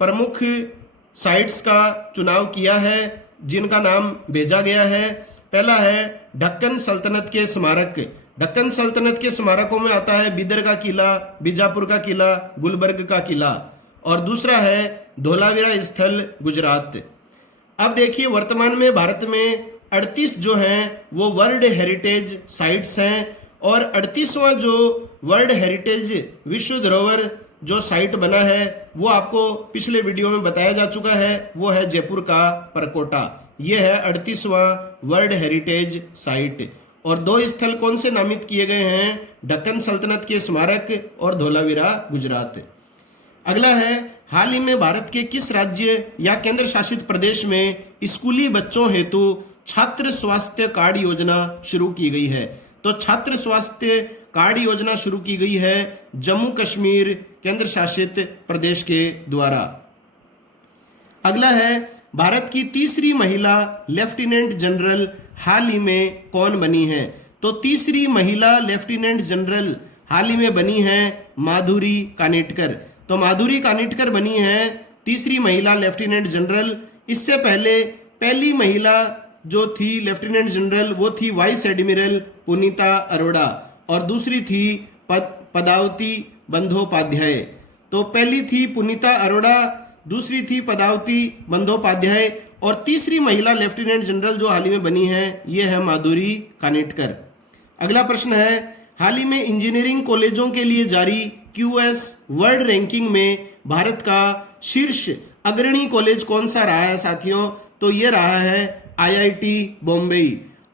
प्रमुख साइट्स का चुनाव किया है, जिनका नाम भेजा गया है। पहला है ढक्कन सल्तनत के स्मारक। ढक्कन सल्तनत के स्मारकों में आता है बिदर का किला, बीजापुर का किला, गुलबर्ग का किला। और दूसरा है धोलावीरा स्थल, गुजरात। अब देखिए, वर्तमान में भारत में 38 जो हैं वो वर्ल्ड हेरिटेज साइट्स हैं, और 38वां जो वर्ल्ड हेरिटेज विश्व धरोहर जो साइट बना है वो आपको पिछले वीडियो में बताया जा चुका है। वो है जयपुर का परकोटा। ये है 38वां वर्ल्ड हेरिटेज साइट। और 2 स्थल कौन से नामित किए गए हैं? ढक्कन सल्तनत के स्मारक और धोलावीरा, गुजरात। अगला है, हाल ही में भारत के किस राज्य या केंद्र शासित प्रदेश में स्कूली बच्चों हेतु छात्र स्वास्थ्य कार्ड योजना शुरू की गई है? तो छात्र स्वास्थ्य कार्ड योजना शुरू की गई है जम्मू कश्मीर केंद्र शासित प्रदेश के द्वारा। अगला है, भारत की तीसरी महिला लेफ्टिनेंट जनरल हाल ही में कौन बनी है? तो तीसरी महिला लेफ्टिनेंट जनरल हाल ही में बनी है माधुरी कानिटकर। तो माधुरी कानिटकर बनी है तीसरी महिला लेफ्टिनेंट जनरल। इससे पहले पहली महिला जो थी लेफ्टिनेंट जनरल वो थी वाइस एडमिरल पुनीता अरोड़ा, और दूसरी थी पदावती बंदोपाध्याय। तो पहली थी पुनीता अरोड़ा, दूसरी थी पदावती बंदोपाध्याय, और तीसरी महिला लेफ्टिनेंट जनरल जो हाल ही में बनी है ये है माधुरी कानिटकर। अगला प्रश्न है, हाल ही में इंजीनियरिंग कॉलेजों के लिए जारी QS वर्ल्ड रैंकिंग में भारत का शीर्ष अग्रणी कॉलेज कौन सा रहा है साथियों? तो ये रहा है IIT बॉम्बे।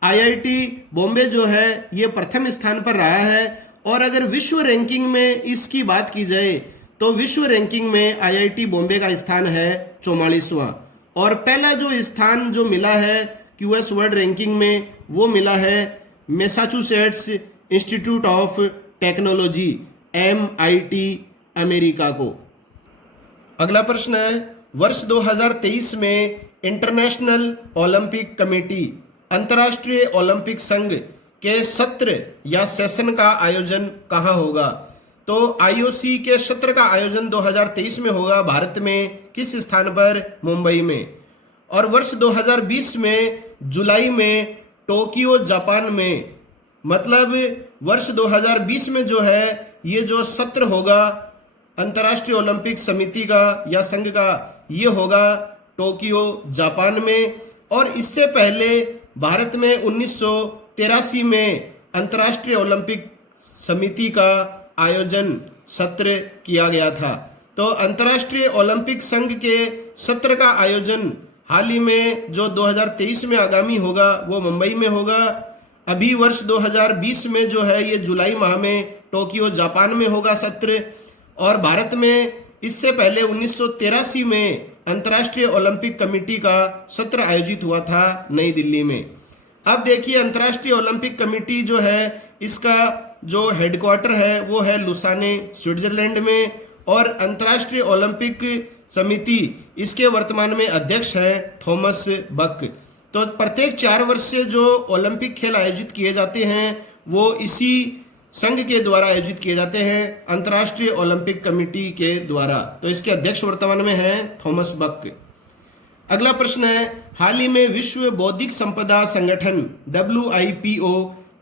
IIT बॉम्बे जो है ये प्रथम स्थान पर रहा है। और अगर विश्व रैंकिंग में इसकी बात की जाए तो विश्व रैंकिंग में IIT बॉम्बे का स्थान है 44वां। और पहला जो स्थान जो मिला है QS वर्ल्ड रैंकिंग में वो मिला है Massachusetts institute of technology MIT America को। अगला प्रश्न है, वर्ष 2023 में इंटरनेशनल ओलंपिक कमेटी अंतर्राष्ट्रीय ओलंपिक संघ के सत्र या सेशन का आयोजन कहाँ होगा? तो IOC के सत्र का आयोजन 2023 में होगा भारत में। किस स्थान पर? मुंबई में। और वर्ष 2020 में जुलाई में टोक्यो जापान में, मतलब वर्ष 2020 में जो है ये जो सत्र होगा अंतर्राष्ट्रीय ओलंपिक समिति का या संघ का, ये होगा टोक्यो जापान में। और इससे पहले भारत में 1983 में अंतर्राष्ट्रीय ओलंपिक समिति का आयोजन सत्र किया गया था। तो अंतर्राष्ट्रीय ओलंपिक संघ के सत्र का आयोजन हाल ही में जो 2023 में आगामी होगा वो मुंबई में होगा। अभी वर्ष 2020 में जो है ये जुलाई माह में टोक्यो जापान में होगा सत्र। और भारत में इससे पहले 1983 में अंतर्राष्ट्रीय ओलंपिक कमेटी का सत्र आयोजित हुआ था नई दिल्ली में। अब देखिए, अंतर्राष्ट्रीय ओलंपिक कमेटी जो है इसका जो हेडक्वार्टर है वो है लुसाने, स्विट्जरलैंड में। और अंतर्राष्ट्रीय ओलंपिक समिति इसके वर्तमान में अध्यक्ष हैं थॉमस बक। तो प्रत्येक 4 वर्ष से जो ओलंपिक खेल आयोजित किए जाते हैं वो इसी संघ के द्वारा आयोजित किए जाते हैं, अंतर्राष्ट्रीय ओलंपिक कमेटी के द्वारा। तो इसके अध्यक्ष वर्तमान में हैं थॉमस बक। अगला प्रश्न है, हाल ही में विश्व बौद्धिक संपदा संगठन WIPO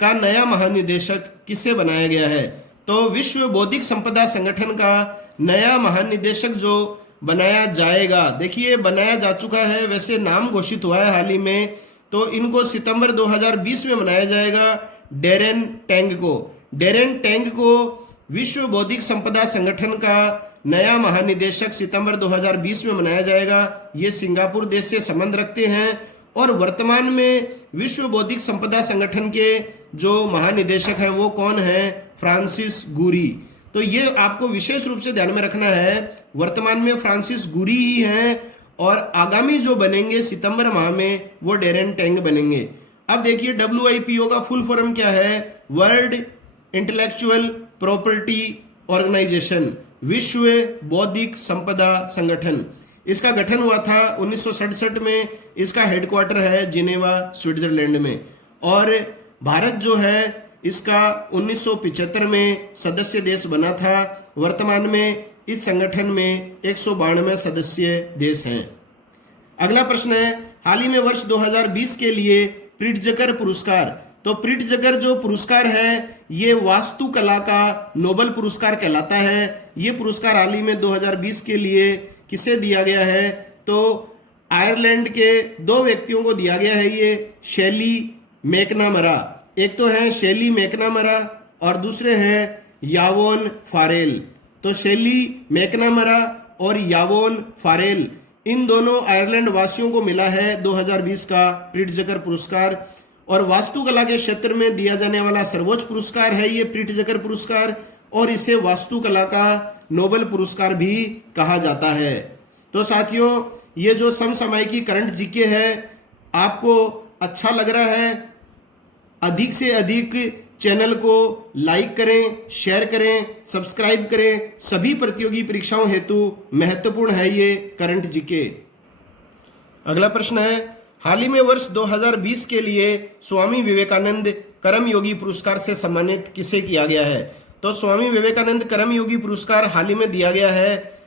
का नया महानिदेशक किसे बनाया गया है? तो विश्व बौद्धिक संपदा संगठन का नया महानिदेशक जो बनाया जाएगा, देखिए बनाया जा चुका है, वैसे नाम घोषित हुआ है हाल ही में। तो इनको सितंबर 2020 में बनाया जाएगा डेरेन टेंग को। डेरेन टेंग को विश्व बौद्धिक संपदा संगठन का नया महानिदेशक सितंबर 2020 में बनाया जाएगा। ये सिंगापुर देश से संबंध रखते हैं और वर्तमान में विश्व बौद्धिक संपदा संगठन के जो महानिदेशक हैं वो कौन है? फ्रांसिस गुरी। तो ये आपको विशेष रूप से ध्यान में रखना है, वर्तमान में फ्रांसिस गुरी ही हैं और आगामी जो बनेंगे सितंबर माह में वो डेरेन टेंग बनेंगे। अब देखिए WIPO का फुल फॉर्म क्या है? वर्ल्ड इंटेलेक्चुअल प्रॉपर्टी ऑर्गेनाइजेशन, विश्व बौद्धिक संपदा संगठन। इसका गठन हुआ था 1967 में। इसका हेडक्वार्टर है जिनेवा, स्विट्जरलैंड में। और भारत जो है इसका 1975 में सदस्य देश बना था। वर्तमान में इस संगठन में 192 सदस्य देश हैं। अगला प्रश्न है, हाल ही में वर्ष 2020 के लिए प्रिट्जकर पुरस्कार। तो प्रिट्जकर जो पुरस्कार है ये वास्तुकला का नोबेल पुरस्कार कहलाता है। ये पुरस्कार हाल ही में 2020 के लिए किसे दिया गया है? तो आयरलैंड के 2 व्यक्तियों को दिया गया है ये, शेली मैकनामरा। एक तो है शेली मैकनामरा और दूसरे हैं यावोन फारेल। तो शेली मैकनामरा और यावोन फारेल, इन दोनों आयरलैंड वासियों को मिला है 2020 का प्रिट्जकर पुरस्कार। और वास्तुकला के क्षेत्र में दिया जाने वाला सर्वोच्च पुरस्कार है ये प्रिट्जकर पुरस्कार, और इसे वास्तुकला का नोबेल पुरस्कार भी कहा जाता है। तो साथियों, ये जो समसामयिकी करंट जीके है आपको अच्छा लग रहा है, अधिक से अधिक चैनल को लाइक करें, शेयर करें, सब्सक्राइब करें। सभी प्रतियोगी परीक्षाओं हेतु महत्वपूर्ण है ये करंट जीके। अगला प्रश्न है, हाल ही में वर्ष 2020 के लिए स्वामी विवेकानंद कर्मयोगी पुरस्कार से सम्मानित किसे किया गया है? तो स्वामी विवेकानंद कर्मयोगी पुरस्कार हाल ही में दिया गया है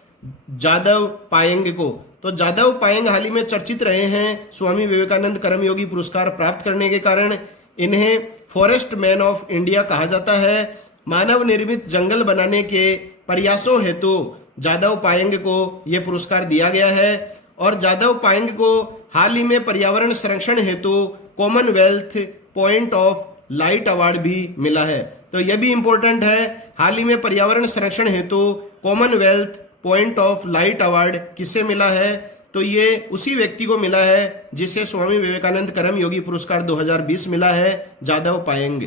जादव पायेंग को। तो जादव पायेंग हाल ही में चर्चित रहे हैं स्वामी विवेकानंद कर्मयोगी पुरस्कार प्राप्त करने के कारण। इन्हें फॉरेस्ट मैन ऑफ इंडिया कहा जाता है। मानव निर्मित जंगल बनाने के प्रयासों हेतु जादव पायेंग को यह पुरस्कार दिया गया है। और जादव पायेंग को हाल ही में पर्यावरण संरक्षण हेतु Commonwealth point of light award भी मिला है। तो यह भी इंपॉर्टेंट है, हाल ही में पर्यावरण संरक्षण हेतु Commonwealth point of light award किसे मिला है? तो ये उसी व्यक्ति को मिला है जिसे स्वामी विवेकानंद कर्मयोगी पुरस्कार 2020 मिला है, जादव पायेंग।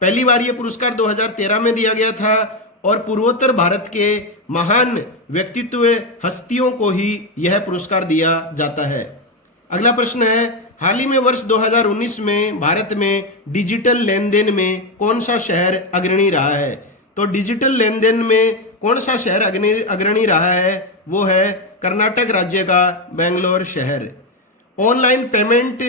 पहली बार ये पुरस्कार 2013 में दिया गया था और पूर्वोत्तर भारत के महान व्यक्तित्व हस्तियों को ही यह पुरस्कार दिया जाता है। अगला प्रश्न है, हाल ही में वर्ष 2019 में भारत में डिजिटल लेन देन में कौन सा शहर अग्रणी रहा है? तो डिजिटल लेन देन में कौन सा शहर अग्रणी रहा है? वो है कर्नाटक राज्य का बेंगलोर शहर। Online payment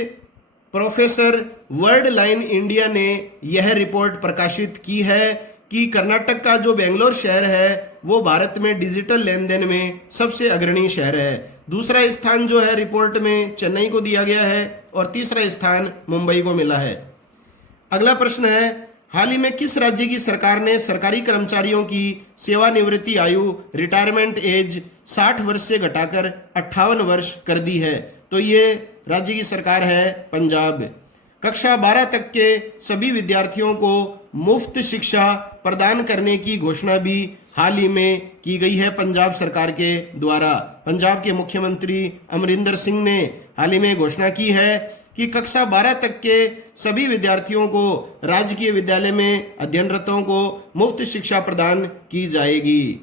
professor world line India ने यह रिपोर्ट प्रकाशित की है कि कर्नाटक का जो बेंगलोर शहर है वो भारत में डिजिटल लेन देन में सबसे अग्रणी शहर है। दूसरा स्थान जो है रिपोर्ट में चेन्नई को दिया गया है और तीसरा स्थान मुंबई को मिला है। अगला प्रश्न है, हाल ही में किस राज्य की सरकार ने सरकारी कर्मचारियों की सेवानिवृत्ति आयु रिटायरमेंट एज 60 वर्ष से घटाकर 58 वर्ष कर दी है? तो ये राज्य की सरकार है पंजाब। कक्षा 12 तक के सभी विद्यार्थियों को मुफ्त शिक्षा प्रदान करने की घोषणा भी हाल ही में की गई है पंजाब सरकार के द्वारा। पंजाब के मुख्यमंत्री अमरिंदर सिंह ने हाल ही में घोषणा की है कि कक्षा 12 तक के सभी विद्यार्थियों को राजकीय विद्यालय में अध्ययनरतों को मुफ्त शिक्षा प्रदान की जाएगी।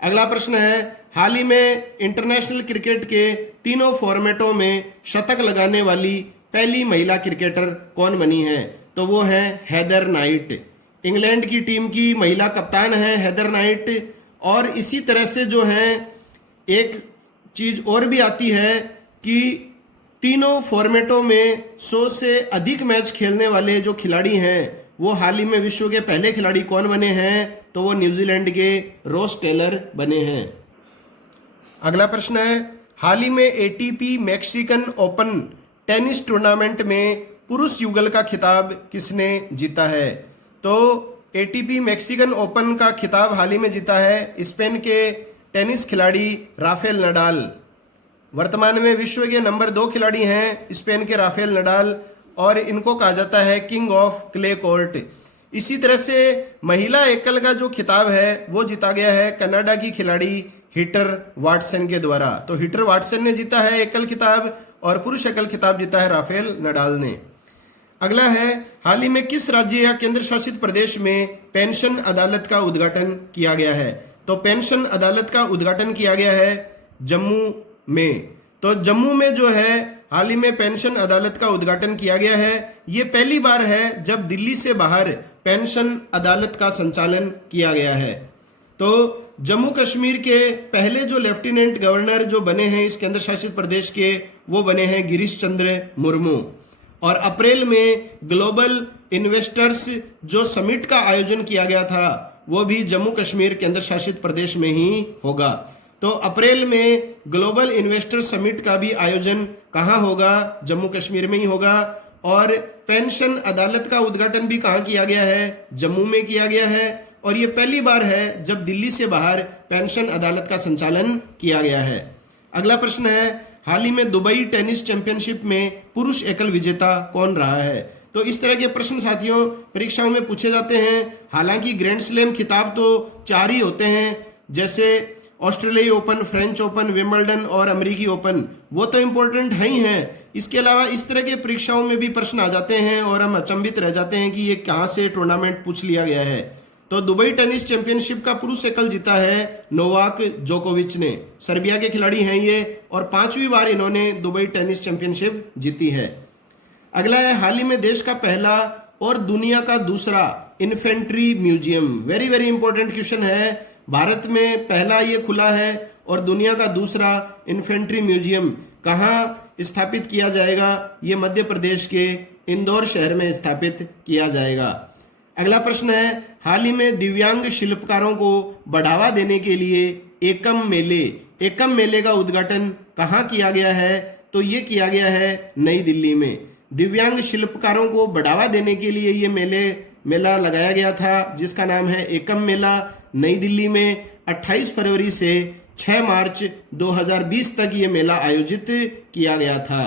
अगला प्रश्न है, हाल ही में इंटरनेशनल क्रिकेट के तीनों फॉर्मेटों में शतक लगाने वाली पहली महिला क्रिकेटर कौन बनी है? तो वो है हेदर नाइट। इंग्लैंड की टीम की महिला कप्तान है हेदर नाइट। और इसी तरह से जो है एक चीज और भी आती है कि तीनों फॉर्मेटों में 100 से अधिक मैच खेलने वाले जो खिलाड़ी हैं वो हाल ही में विश्व के पहले खिलाड़ी कौन बने हैं? तो वो न्यूजीलैंड के रॉस टेलर बने हैं। अगला प्रश्न है, हाल ही में ATP Mexican open tennis tournament में पुरुष युगल का खिताब किसने जीता है? तो एटीपी मैक्सिकन ओपन का खिताब हाल ही में जीता है स्पेन के टेनिस खिलाड़ी राफेल नडाल। वर्तमान में विश्व के नंबर 2 खिलाड़ी हैं स्पेन के राफेल नडाल और इनको कहा जाता है किंग ऑफ क्ले कोर्ट। इसी तरह से महिला एकल का जो खिताब है वो जीता गया है कनाडा की खिलाड़ी हिटर वाटसन के द्वारा। तो हिटर वाटसन ने जीता है एकल खिताब और पुरुष एकल खिताब जीता है राफेल नडाल ने। अगला है, हाल ही में किस राज्य या केंद्र शासित प्रदेश में पेंशन अदालत का उद्घाटन किया गया है? तो पेंशन अदालत का उद्घाटन किया गया है जम्मू में। तो जम्मू में जो है हाल ही में पेंशन अदालत का उद्घाटन किया गया है। ये पहली बार है जब दिल्ली से बाहर पेंशन अदालत का संचालन किया गया है। तो जम्मू कश्मीर के पहले जो लेफ्टिनेंट गवर्नर जो बने हैं इस केंद्र शासित प्रदेश के, वो बने हैं गिरीश चंद्र मुर्मू। और अप्रैल में ग्लोबल इन्वेस्टर्स जो समिट का आयोजन किया गया था वो भी जम्मू कश्मीर केंद्र शासित प्रदेश में ही होगा। तो अप्रैल में ग्लोबल इन्वेस्टर समिट का भी आयोजन कहाँ होगा? जम्मू कश्मीर में ही होगा। और पेंशन अदालत का उद्घाटन भी कहाँ किया गया है? जम्मू में किया गया है। और ये पहली बार है जब दिल्ली से बाहर पेंशन अदालत का संचालन किया गया है। अगला प्रश्न है, हाल ही में दुबई टेनिस चैंपियनशिप में पुरुष एकल विजेता कौन रहा है? तो इस तरह के प्रश्न साथियों परीक्षाओं में पूछे जाते हैं। हालांकि ग्रैंड स्लैम खिताब तो 4 ही होते हैं, जैसे ऑस्ट्रेलियाई ओपन, फ्रेंच ओपन, विंबलडन और अमेरिकी ओपन, वो तो इम्पोर्टेंट है ही हैं। इसके अलावा इस तरह के परीक्षाओं में भी प्रश्न आ जाते हैं और हम अचंभित रह जाते हैं कि ये कहाँ से टूर्नामेंट पूछ लिया गया है। तो दुबई टेनिस चैंपियनशिप का पुरुष एकल जीता है नोवाक जोकोविच ने। सर्बिया के खिलाड़ी हैं ये और 5वीं बार इन्होंने दुबई टेनिस चैंपियनशिप जीती है। अगला है, हाल ही में देश का पहला और दुनिया का दूसरा infantry museum, very very important question है। भारत में पहला ये खुला है और दुनिया का दूसरा इन्फेंट्री म्यूजियम कहाँ स्थापित किया जाएगा? ये मध्य प्रदेश के इंदौर शहर में स्थापित किया जाएगा। अगला प्रश्न है, हाल ही में दिव्यांग शिल्पकारों को बढ़ावा देने के लिए एकम मेले का उद्घाटन कहाँ किया गया है? तो ये किया गया है नई दिल्ली में। दिव्यांग शिल्पकारों को बढ़ावा देने के लिए ये मेला लगाया गया था जिसका नाम है एकम मेला। नई दिल्ली में 28 फरवरी से 6 मार्च 2020 तक ये मेला आयोजित किया गया था।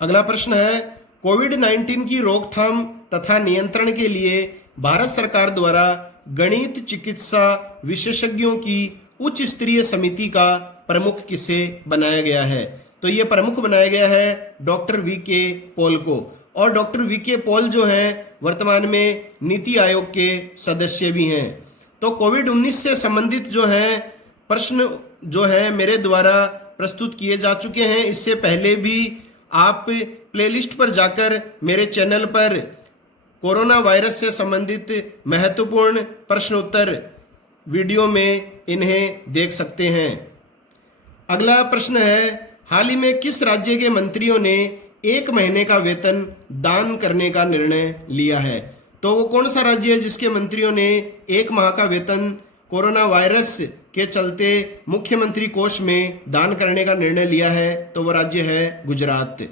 अगला प्रश्न है, कोविड-19 की रोकथाम तथा नियंत्रण के लिए भारत सरकार द्वारा गणित चिकित्सा विशेषज्ञों की उच्च स्तरीय समिति का प्रमुख किसे बनाया गया है? तो ये प्रमुख बनाया गया है डॉक्टर वी.के. पॉल को। और डॉक्टर वी.के. पॉल जो हैं वर्तमान में नीति आयोग के सदस्य भी हैं। तो कोविड-19 से संबंधित जो हैं प्रश्न जो है मेरे द्वारा प्रस्तुत किए जा चुके हैं। इससे पहले भी आप प्लेलिस्ट पर जाकर मेरे चैनल पर कोरोना वायरस से संबंधित महत्वपूर्ण प्रश्न उत्तर वीडियो में इन्हें देख सकते हैं। अगला प्रश्न है, हाल ही में किस राज्य के मंत्रियों ने 1 महीने का वेतन दान करने का निर्णय लिया है? तो वो कौन सा राज्य है जिसके मंत्रियों ने 1 माह का वेतन कोरोना वायरस के चलते मुख्यमंत्री कोष में दान करने का निर्णय लिया है? तो वो राज्य है गुजरात।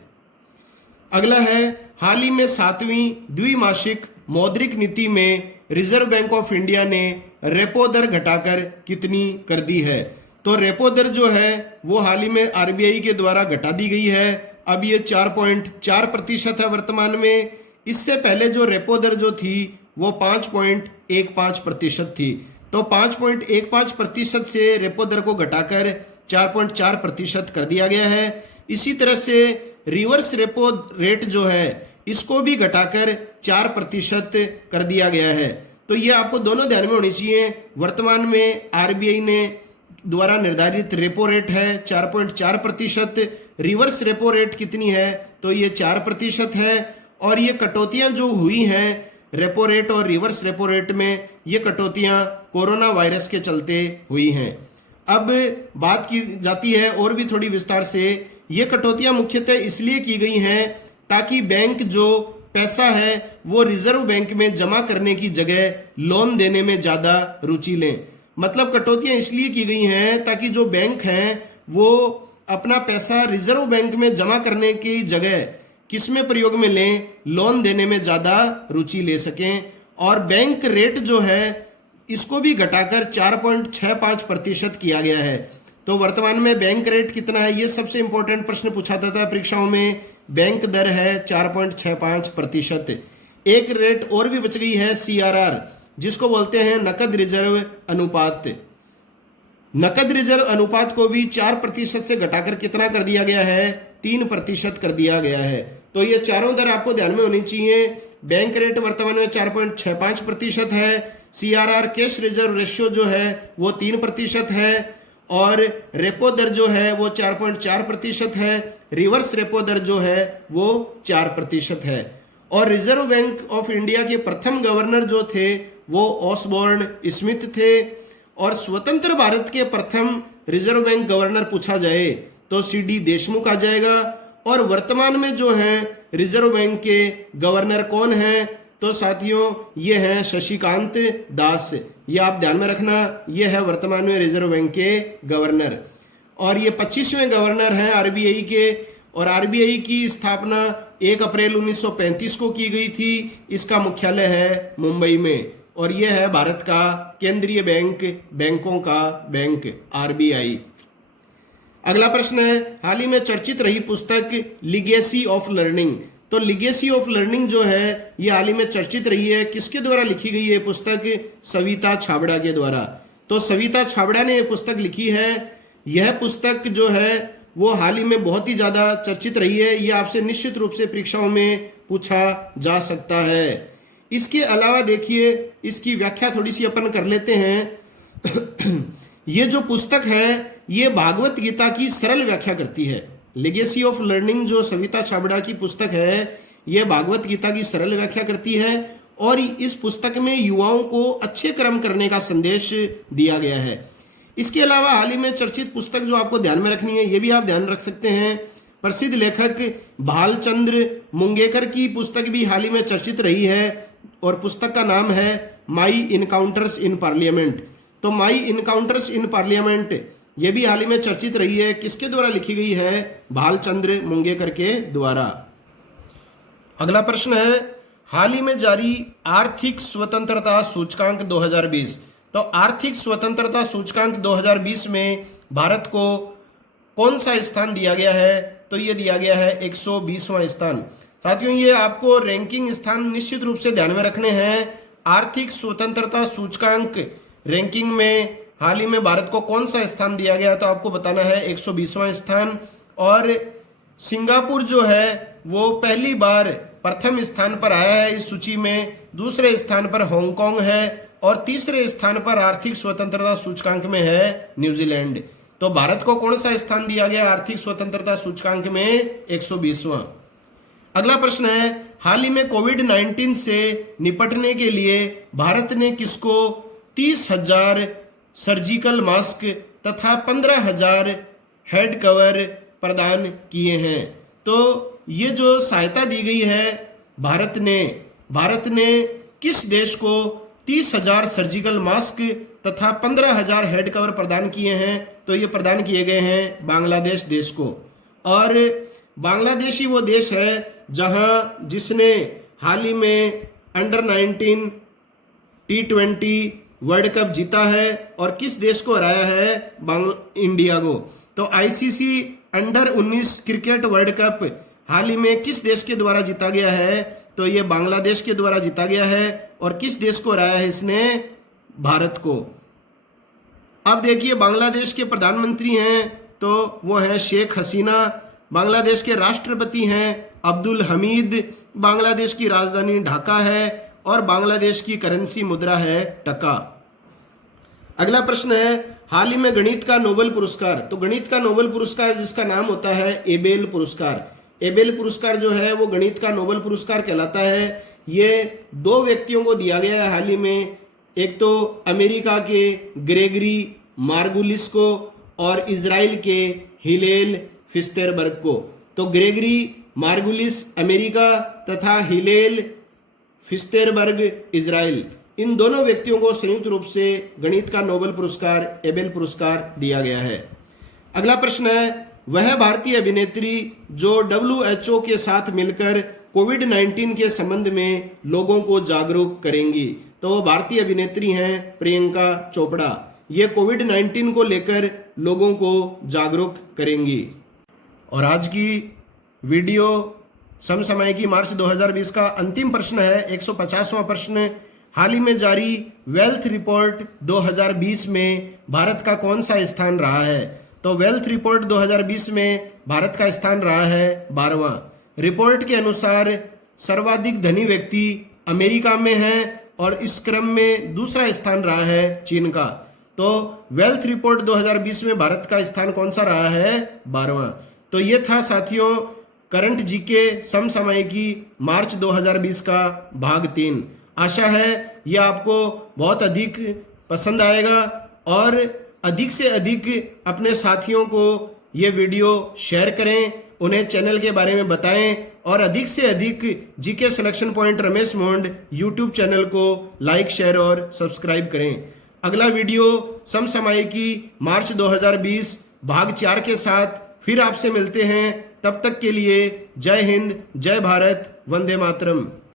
अगला है, हाल ही में 7वीं द्विमासिक मौद्रिक नीति में रिजर्व बैंक ऑफ इंडिया ने रेपो दर घटाकर कितनी कर दी है? तो रेपो दर जो है वो हाल ही में आरबीआई के द्वारा घटा दी गई है। अब ये 4.4% है वर्तमान में। इससे पहले जो रेपो दर जो थी वो 5.15% थी। तो 5.15% से रेपो दर को घटाकर 4.4% कर दिया गया है। इसी तरह से रिवर्स रेपो रेट जो है इसको भी घटाकर 4% कर दिया गया है। तो ये आपको दोनों ध्यान में होनी चाहिए। वर्तमान में आरबीआई ने द्वारा निर्धारित रेपो रेट है 4.4%। रिवर्स रेपो रेट कितनी है? तो ये 4% है। और ये कटौतियां जो हुई हैं रेपो रेट और रिवर्स रेपो रेट में, ये कटौतियां कोरोना वायरस के चलते हुई हैं। अब बात की जाती है और भी थोड़ी विस्तार से। ये कटौतियां मुख्यतः इसलिए की गई हैं ताकि बैंक जो पैसा है वो रिजर्व बैंक में जमा करने की जगह लोन देने में ज़्यादा रुचि लें। मतलब कटौतियां इसलिए की गई हैं ताकि जो बैंक हैं वो अपना पैसा रिजर्व बैंक में जमा करने की जगह किस में प्रयोग में लें? लोन देने में ज़्यादा रुचि ले सकें। और बैंक रेट जो है इसको भी घटाकर 4.65% किया गया है। तो वर्तमान में बैंक रेट कितना है? ये सबसे इंपॉर्टेंट प्रश्न पूछा जाता है परीक्षाओं में। बैंक दर है 4.65%। एक रेट और भी बच गई है CRR, जिसको बोलते हैं नकद रिजर्व अनुपात। नकद रिजर्व अनुपात को भी 4% से घटाकर कितना कर दिया गया है? 3% कर दिया गया है। तो ये चारों दर आपको ध्यान में होनी चाहिए। बैंक रेट वर्तमान में 4.65% है, CRR कैश रिजर्व रेशियो जो है वो 3% है, और रेपो दर जो है वो 4.4% है, रिवर्स रेपो दर जो है वो 4% है। और रिजर्व बैंक ऑफ इंडिया के प्रथम गवर्नर जो थे वो ऑसबोर्न स्मिथ थे, और स्वतंत्र भारत के प्रथम रिजर्व बैंक गवर्नर पूछा जाए तो CD देशमुख आ जाएगा। और वर्तमान में जो हैं रिजर्व बैंक के गवर्नर कौन हैं? तो साथियों ये हैं शशिकांत दास। ये आप ध्यान में रखना, ये है वर्तमान में रिजर्व बैंक के गवर्नर, और ये 25वें गवर्नर हैं RBI के। और RBI की स्थापना 1 अप्रैल 1935 को की गई थी। इसका मुख्यालय है मुंबई में, और यह है भारत का केंद्रीय बैंक, बैंकों का बैंक RBI। अगला प्रश्न है, हाल ही में चर्चित रही पुस्तक लिगेसी ऑफ लर्निंग। तो लिगेसी ऑफ लर्निंग जो है ये हाल ही में चर्चित रही है। किसके द्वारा लिखी गई है पुस्तक? सविता छाबड़ा के द्वारा। तो सविता छाबड़ा ने ये पुस्तक लिखी है। यह पुस्तक जो है वो हाल ही में बहुत ही ज़्यादा चर्चित रही है। ये आपसे निश्चित रूप से परीक्षाओं में पूछा जा सकता है। इसके अलावा देखिए, इसकी व्याख्या थोड़ी सी अपन कर लेते हैं। ये जो पुस्तक है ये भागवत गीता की सरल व्याख्या करती है। लेगेसी ऑफ लर्निंग जो सविता छाबड़ा की पुस्तक है ये भागवत गीता की सरल व्याख्या करती है, और इस पुस्तक में युवाओं को अच्छे कर्म करने का संदेश दिया गया है। इसके अलावा हाल ही में चर्चित पुस्तक जो आपको ध्यान में रखनी है, ये भी आप ध्यान रख सकते हैं, प्रसिद्ध लेखक भालचंद्र मुंगेकर की पुस्तक भी हाल ही में चर्चित रही है, और पुस्तक का नाम है माई इनकाउंटर्स इन पार्लियामेंट। तो माई इनकाउंटर्स इन पार्लियामेंट ये भी हाल ही में चर्चित रही है। किसके द्वारा लिखी गई है? भालचंद्र मुंगेकर के द्वारा। अगला प्रश्न है, हाल ही में जारी आर्थिक स्वतंत्रता सूचकांक 2020। तो आर्थिक स्वतंत्रता सूचकांक 2020 में भारत को कौन सा स्थान दिया गया है? तो ये दिया गया है 120वां स्थान। साथियों ये आपको रैंकिंग स्थान निश्चित रूप से ध्यान में रखने हैं। आर्थिक स्वतंत्रता सूचकांक रैंकिंग में हाल ही में भारत को कौन सा स्थान दिया गया? तो आपको बताना है 120वां स्थान। और सिंगापुर जो है वो पहली बार प्रथम स्थान पर आया है इस सूची में। दूसरे स्थान पर हांगकांग है, और तीसरे स्थान पर आर्थिक स्वतंत्रता सूचकांक में है न्यूजीलैंड। तो भारत को कौन सा स्थान दिया गया आर्थिक स्वतंत्रता सूचकांक में? 120वां। अगला प्रश्न है, हाल ही में कोविड-19 से निपटने के लिए भारत ने किसको 30,000 सर्जिकल मास्क तथा 15,000 हेड कवर प्रदान किए हैं? तो ये जो सहायता दी गई है भारत ने किस देश को 30,000 सर्जिकल मास्क तथा 15,000 हेड कवर प्रदान किए हैं? तो ये प्रदान किए गए हैं बांग्लादेश देश को। और बांग्लादेश ही वो देश है जिसने हाल ही में अंडर-19 T20 वर्ल्ड कप जीता है, और किस देश को हराया है? इंडिया को। तो ICC under nineteen cricket world cup हाल ही में किस देश के द्वारा जीता गया है? तो ये बांग्लादेश के द्वारा जीता गया है। और किस देश को हराया है इसने? भारत को। अब देखिए बांग्लादेश के प्रधानमंत्री हैं तो वो हैं शेख हसीना, बांग्लादेश के राष्ट्रपति हैं अब्दुल हमीद, बांग्लादेश की राजधानी ढाका है, और बांग्लादेश की करेंसी मुद्रा है टका। अगला प्रश्न है, हाल ही में गणित का नोबेल पुरस्कार। तो गणित का नोबेल पुरस्कार जिसका नाम होता है एबेल पुरस्कार। एबेल पुरस्कार जो है वो गणित का नोबेल पुरस्कार कहलाता है। ये 2 व्यक्तियों को दिया गया है हाल ही में, एक तो अमेरिका के ग्रेगरी मार्गुलिस को और इजराइल के हिलेल फिस्तेरबर्ग को। तो ग्रेगरी मार्गुलिस अमेरिका तथा हिलेल फिस्तेरबर्ग इजराइल, इन दोनों व्यक्तियों को संयुक्त रूप से गणित का नोबेल पुरस्कार एबेल पुरस्कार दिया गया है। अगला प्रश्न है, वह भारतीय अभिनेत्री जो WHO के साथ मिलकर कोविड-19 के संबंध में लोगों को जागरूक करेंगी। तो वो भारतीय अभिनेत्री हैं प्रियंका चोपड़ा। ये कोविड-19 को लेकर लोगों को जागरूक करेंगी। और आज की वीडियो समसामयिकी मार्च 2020 का अंतिम प्रश्न है, 150वां प्रश्न। हाल ही में जारी वेल्थ रिपोर्ट 2020 में भारत का कौन सा स्थान रहा है? तो वेल्थ रिपोर्ट 2020 में भारत का स्थान रहा है 12वां। रिपोर्ट के अनुसार सर्वाधिक धनी व्यक्ति अमेरिका में है और इस क्रम में दूसरा स्थान रहा है चीन का। तो वेल्थ रिपोर्ट 2020 में भारत का स्थान कौन सा रहा है? 12वां। तो ये था साथियों करंट जीके समसामयिकी मार्च 2020 का भाग 3। आशा है यह आपको बहुत अधिक पसंद आएगा और अधिक से अधिक अपने साथियों को ये वीडियो शेयर करें, उन्हें चैनल के बारे में बताएं और अधिक से अधिक जीके सिलेक्शन पॉइंट रमेश मोंड यूट्यूब चैनल को लाइक, शेयर और सब्सक्राइब करें। अगला वीडियो समसामयिकी मार्च 2020 भाग 4 के साथ फिर आपसे मिलते हैं। तब तक के लिए जय हिंद, जय भारत, वंदे मातरम।